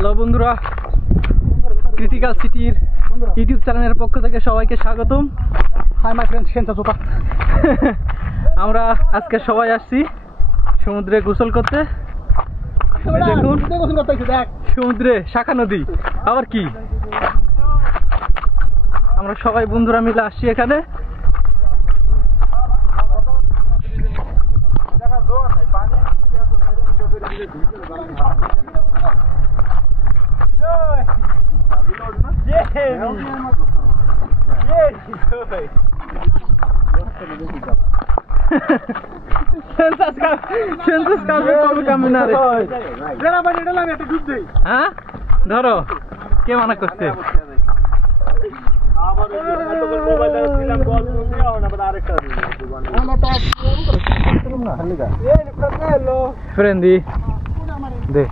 Hello বন্ধুরা, critical সিটির YouTube চ্যানেলের পক্ষ থেকে সবাইকে স্বাগতম। হাই মাই ফ্রেন্ড সেন্টা জোতা। আমরা আজকে সবাই আসছি সমুদ্রে গোসল করতে। দেখুন সমুদ্রে শাখা নদী, আবার কি আমরা সবাই বন্ধুরা মিলে আসছি এখানে। হ্যাঁ ধরো, কে মানা করছে? ফ্রেন্ডি দে